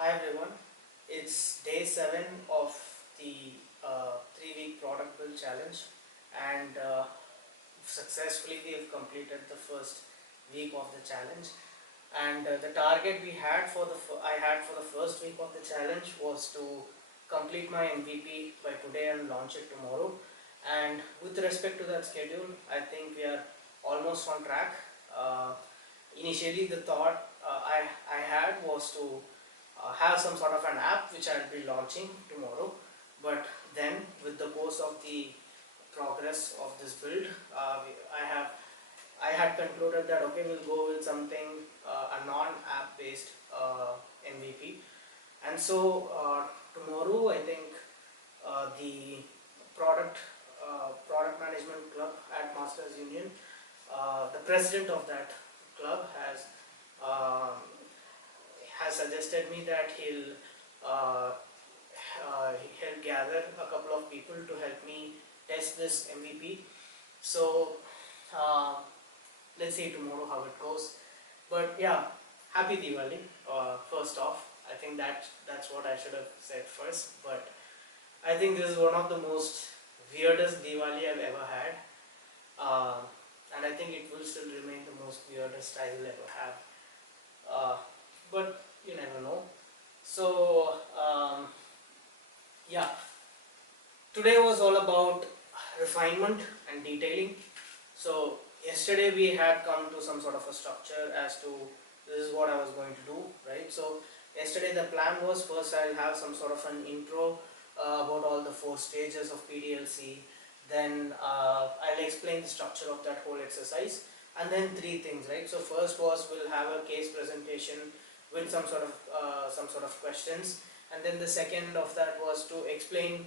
Hi everyone, it's day 7 of the 3-week product build challenge, and successfully we have completed the first week of the challenge. And the target I had for the first week of the challenge was to complete my MVP by today and launch it tomorrow. And with respect to that schedule, I think we are almost on track. Initially, the thought I had was to have some sort of an app which I'll be launching tomorrow, but then with the course of the progress of this build, I had concluded that okay, we'll go with something a non-app based MVP. And so tomorrow I think the product product management club at Masters Union, the president of that club um, has suggested me that uh, he'll gather a couple of people to help me test this MVP. So uh, let's see tomorrow how it goes. But yeah, happy Diwali. First off, I think that's what I should have said first. But I think this is one of the most weirdest Diwali I've ever had, uh, and I think it will still remain the most weirdest I will ever have. But you never know. So yeah, today was all about refinement and detailing. So yesterday we had come to some sort of a structure as to this is what I was going to do, right? So yesterday the plan was first I'll have some sort of an intro about all the 4 stages of PDLC. Then I'll explain the structure of that whole exercise, and then 3 things, right? So first was we'll have a case presentation with some sort of questions, and then the second of that was to explain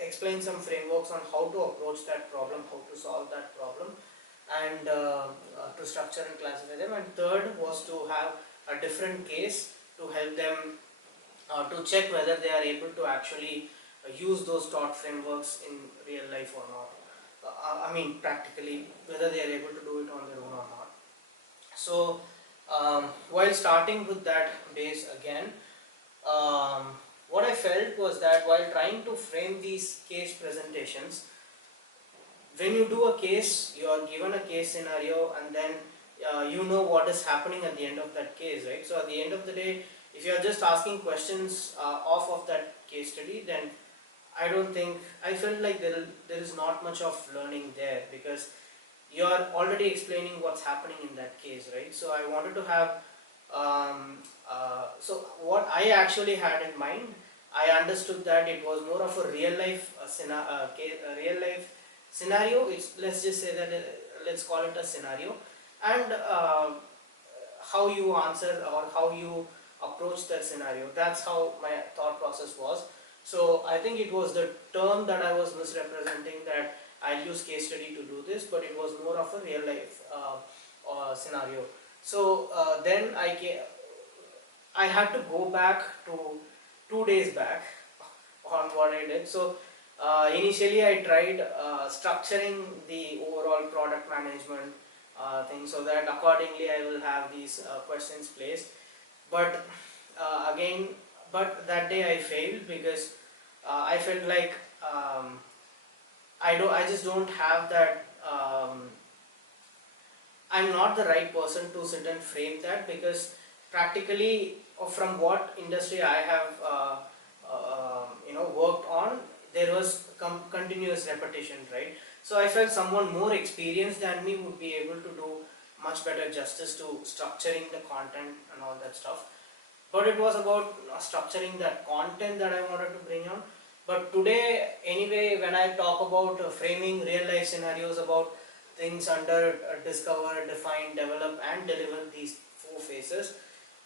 explain some frameworks on how to approach that problem, how to solve that problem, and to structure and classify them. And third was to have a different case to help them to check whether they are able to actually use those taught frameworks in real life or not. I mean practically, whether they are able to do it on their own or not. So while starting with that base again, what I felt was that while trying to frame these case presentations, when you do a case, you are given a case scenario, and then you know what is happening at the end of that case, right? So at the end of the day, if you are just asking questions off of that case study, then I felt like there is not much of learning there, because you are already explaining what's happening in that case, right? So I wanted to have so what I actually had in mind, I understood that it was more of a real life scenario. Let's just say that let's call it a scenario, and how you answer or how you approach that scenario. That's how my thought process was. So I think it was the term that I was misrepresenting, that I'll use case study to do this, but it was more of a real life scenario. So then I had to go back to 2 days back on what I did. So initially I tried structuring the overall product management thing, so that accordingly I will have these questions placed. But again, but that day I failed, because I felt like I just don't have that. I'm not the right person to sit and frame that, because practically from what industry I have worked on, there was continuous repetition, right? So I felt someone more experienced than me would be able to do much better justice to structuring the content and all that stuff. But it was about structuring that content that I wanted to bring on. But today, anyway, when I talk about framing real life scenarios about things under discover, define, develop, and deliver, these 4 phases,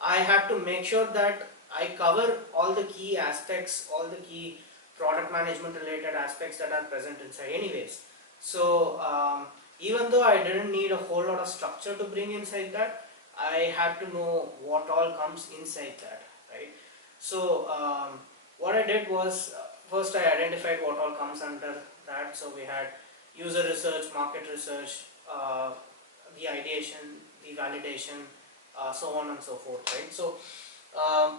I have to make sure that I cover all the key aspects, all the key product management related aspects that are present inside anyways. So even though I didn't need a whole lot of structure to bring inside that, I had to know what all comes inside that, right? So what I did was, first I identified what all comes under that. So we had user research, market research, the ideation, the validation, so on and so forth, right? So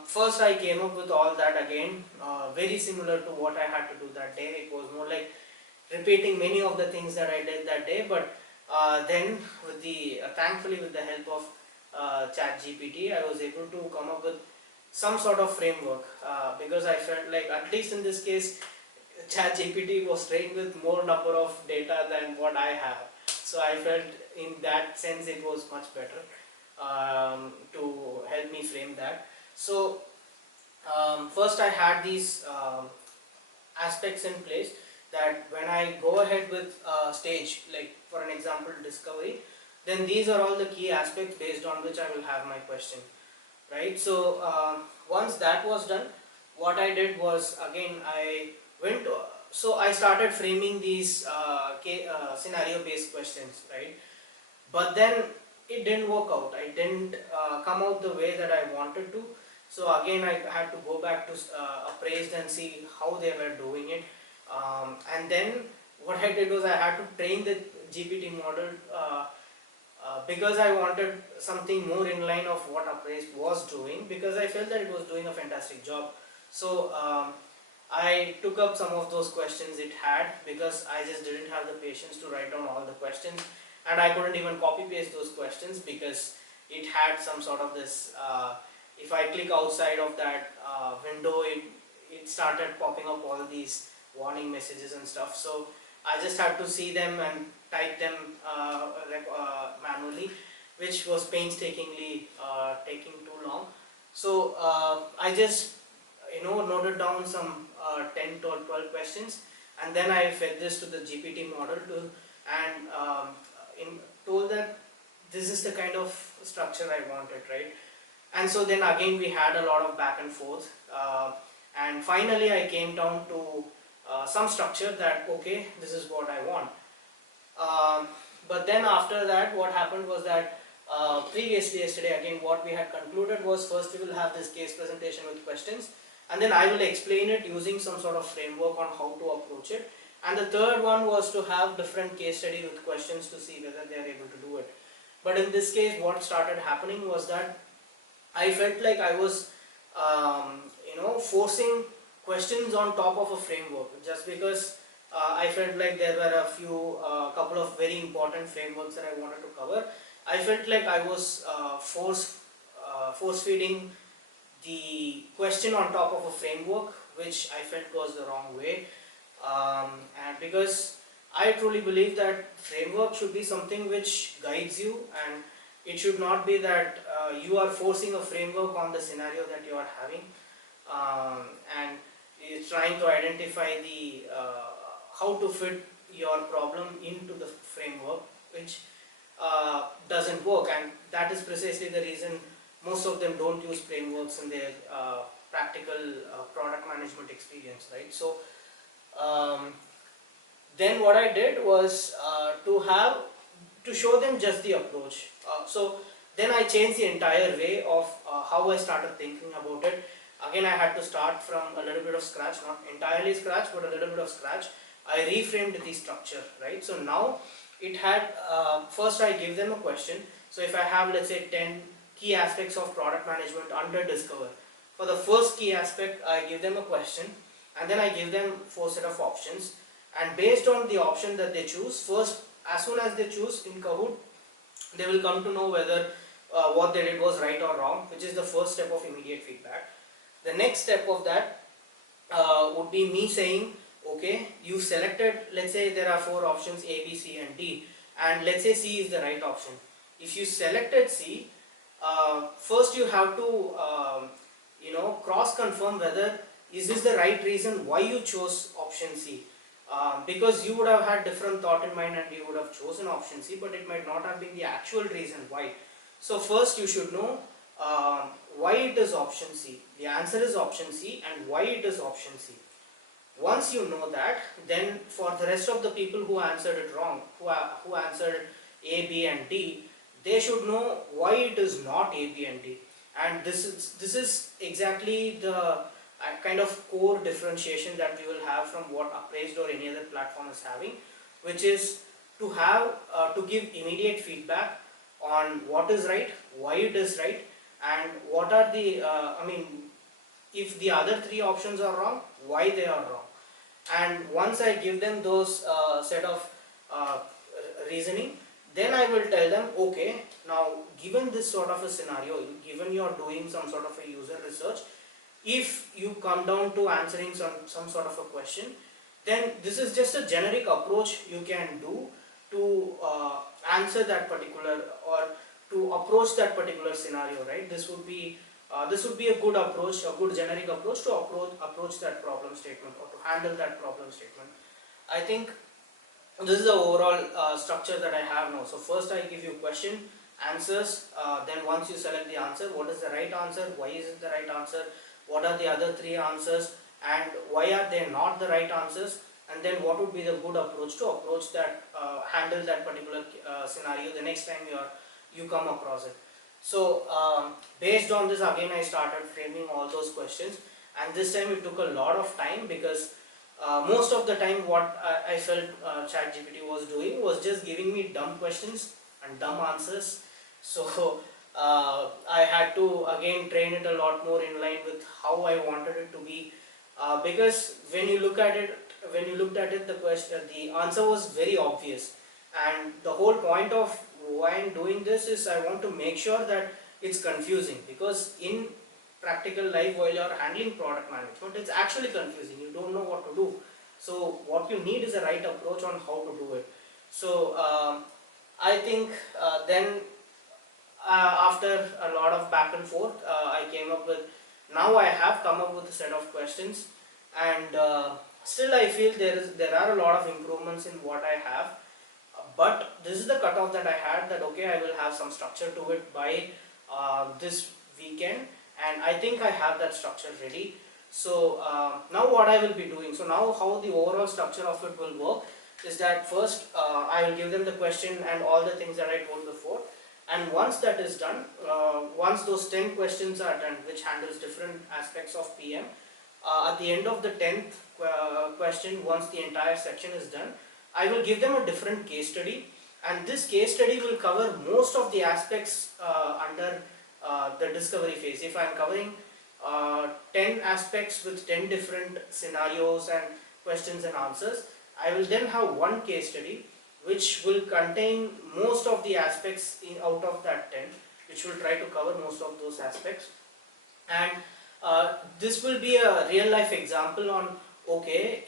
First I came up with all that again, very similar to what I had to do that day. It was more like repeating many of the things that I did that day, but then with the thankfully with the help of ChatGPT, I was able to come up with some sort of framework, because I felt like, at least in this case, ChatGPT was trained with more number of data than what I have. So I felt in that sense it was much better to help me frame that. So first I had these aspects in place, that when I go ahead with stage, like for an example discovery, then these are all the key aspects based on which I will have my question, right? So once that was done, what I did was, again I went to, so I started framing these scenario based questions, right? But then it didn't work out. I didn't come out the way that I wanted to. So again I had to go back to appraised and see how they were doing it. And then what I did was I had to train the GPT model, because I wanted something more in line of what appraised was doing, because I felt that it was doing a fantastic job. So I took up some of those questions it had, because I just didn't have the patience to write down all the questions, and I couldn't even copy paste those questions, because it had some sort of this, if I click outside of that window, it started popping up all these warning messages and stuff. So I just had to see them and type them manually, which was painstakingly taking too long. So I just noted down some 10 to 12 questions, and then I fed this to the GPT model and told that this is the kind of structure I wanted, right? And so then again we had a lot of back and forth, and finally I came down to some structure that, okay, this is what I want. But then after that, what happened was that previously yesterday again what we had concluded was, first we will have this case presentation with questions, and then I will explain it using some sort of framework on how to approach it. And the third one was to have different case study with questions to see whether they are able to do it. But in this case, what started happening was that I felt like I was forcing questions on top of a framework, just because I felt like there were a couple of very important frameworks that I wanted to cover. I felt like I was force feeding the question on top of a framework, which I felt was the wrong way. And because I truly believe that framework should be something which guides you, and it should not be that you are forcing a framework on the scenario that you are having, and is trying to identify the how to fit your problem into the framework, which doesn't work. And that is precisely the reason most of them don't use frameworks in their practical product management experience, right? So then what I did was to show them just the approach. So then I changed the entire way of how I started thinking about it. Again, I had to start from a little bit of scratch, not entirely scratch, but a little bit of scratch. I reframed the structure, right? So now it had, first I give them a question. So if I have, let's say, 10 key aspects of product management under discover, for the first key aspect I give them a question, and then I give them 4 set of options, and based on the option that they choose, first, as soon as they choose in Kahoot, they will come to know whether what they did was right or wrong, which is the first step of immediate feedback. The next step of that would be me saying, okay, you selected, let's say there are 4 options, A, B, C and D, and let's say C is the right option. If you selected C, first you have to cross confirm whether is this the right reason why you chose option C, because you would have had different thought in mind and you would have chosen option C, but it might not have been the actual reason why. So first you should know why it is option C. The answer is option C, and why it is option C. Once you know that, then for the rest of the people who answered it wrong, who answered A, B and D, they should know why it is not A, B and D. And this is exactly the kind of core differentiation that we will have from what Appraised or any other platform is having, which is to have to give immediate feedback on what is right, why it is right, and what are the if the other three options are wrong, why they are wrong. And once I give them those set of uh, reasoning, then I will tell them, okay, now given this sort of a scenario, given you are doing some sort of a user research, if you come down to answering some sort of a question, then this is just a generic approach you can do to answer that particular, or to approach that particular scenario, right? This would be a good approach, a good generic approach to approach that problem statement, or to handle that problem statement. I think this is the overall structure that I have now. So first I give you question, answers, then once you select the answer, what is the right answer, why is it the right answer, what are the other three answers, and why are they not the right answers, and then what would be the good approach to approach that, handle that particular scenario the next time you come across it. So based on this, again I started framing all those questions, and this time it took a lot of time, because most of the time what I felt ChatGPT was doing was just giving me dumb questions and dumb answers. So I had to again train it a lot more in line with how I wanted it to be, because when you looked at it, the answer was very obvious, and the whole point of why I'm doing this is I want to make sure that it's confusing, because in practical life, while you're handling product management, it's actually confusing. You don't know what to do. So what you need is a right approach on how to do it. So I think then after a lot of back and forth, I came up with, now I have come up with a set of questions, and still I feel there are a lot of improvements in what I have. But this is the cutoff that I had, that okay, I will have some structure to it by this weekend, and I think I have that structure ready. So now what I will be doing, so now how the overall structure of it will work is that first I will give them the question and all the things that I told before, and once that is done, once those 10 questions are done, which handles different aspects of PM, at the end of the 10th question, once the entire section is done, I will give them a different case study, and this case study will cover most of the aspects under the discovery phase. If I am covering 10 aspects with 10 different scenarios and questions and answers, I will then have one case study which will contain most of the aspects out of that 10, which will try to cover most of those aspects. And this will be a real life example on, okay,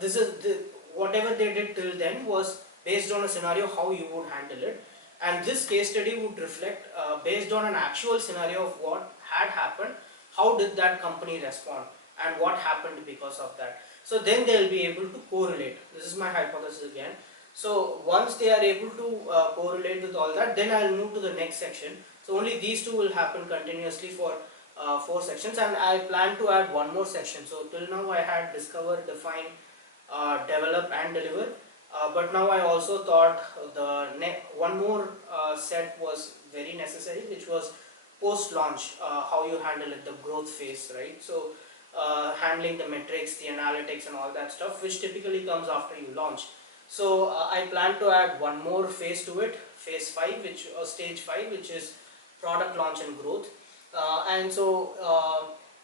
this is whatever they did till then was based on a scenario how you would handle it, and this case study would reflect based on an actual scenario of what had happened, how did that company respond and what happened because of that. So then they will be able to correlate. This is my hypothesis again. So once they are able to correlate with all that, then I will move to the next section. So only these two will happen continuously for 4 sections, and I plan to add one more section. So till now I had discover, define, develop and deliver, but now I also thought one more set was very necessary, which was post launch, how you handle it, the growth phase, right? So handling the metrics, the analytics and all that stuff, which typically comes after you launch. So I plan to add one more phase to it, phase 5, which stage 5, which is product launch and growth. And so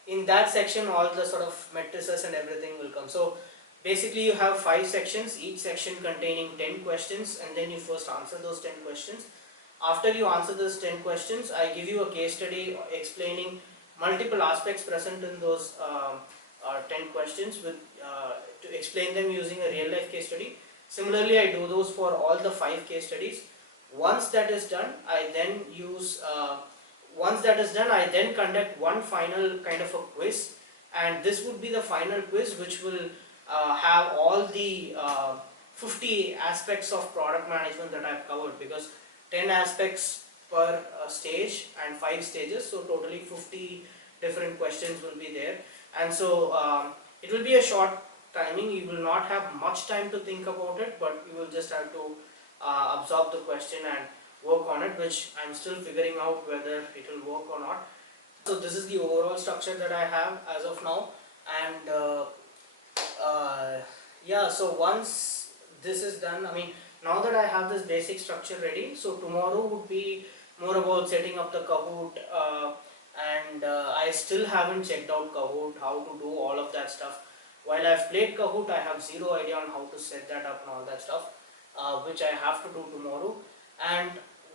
in that section all the sort of matrices and everything will come. So basically you have 5 sections, each section containing 10 questions, and then you first answer those 10 questions. After you answer those 10 questions, I give you a case study explaining multiple aspects present in those 10 questions to explain them using a real life case study. Similarly, I do those for all the 5 case studies. Once that is done, I then conduct one final kind of a quiz, and this would be the final quiz which will have all the 50 aspects of product management that I have covered, because 10 aspects per stage and 5 stages, so totally 50 different questions will be there. And so it will be a short timing. You will not have much time to think about it, but you will just have to absorb the question and work on it, which I'm still figuring out whether it will work or not. So this is the overall structure that I have as of now, and yeah, so once this is done, I mean, now that I have this basic structure ready, so tomorrow would be more about setting up the Kahoot, and I still haven't checked out Kahoot, how to do all of that stuff. While I've played Kahoot, I have zero idea on how to set that up and all that stuff, which I have to do tomorrow. And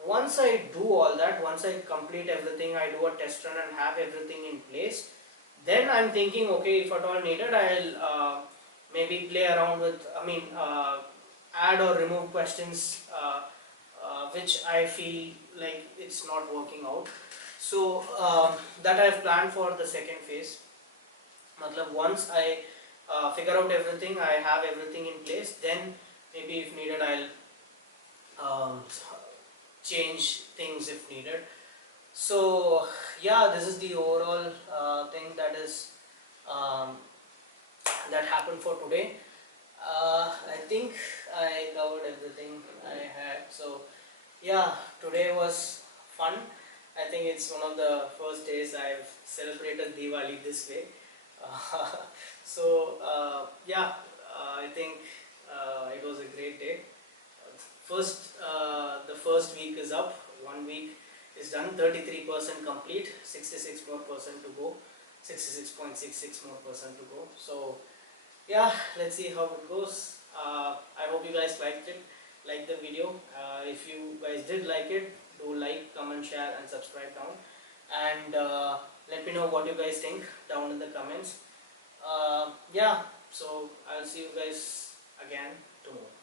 once I do all that, once I complete everything, I do a test run and have everything in place, then I'm thinking, okay, if at all needed, I'll maybe play around with, add or remove questions which I feel like it's not working out. So that I've planned for the second phase. Matlab, once I figure out everything, I have everything in place, then maybe if needed, I'll change things if needed. So yeah, this is the overall thing that is um, that happened for today. I think I covered everything I had. So yeah, today was fun. I think it's one of the first days I've celebrated Diwali this way. Uh, I think it was a great day. The first week is up. 1 week is done. 33% complete. 66 more percent to go. 66.66 more percent to go. So yeah, let's see how it goes. I hope you guys liked it, liked the video. If you guys did like it, do like, comment, share and subscribe down, and let me know what you guys think down in the comments. Yeah, so I'll see you guys again tomorrow.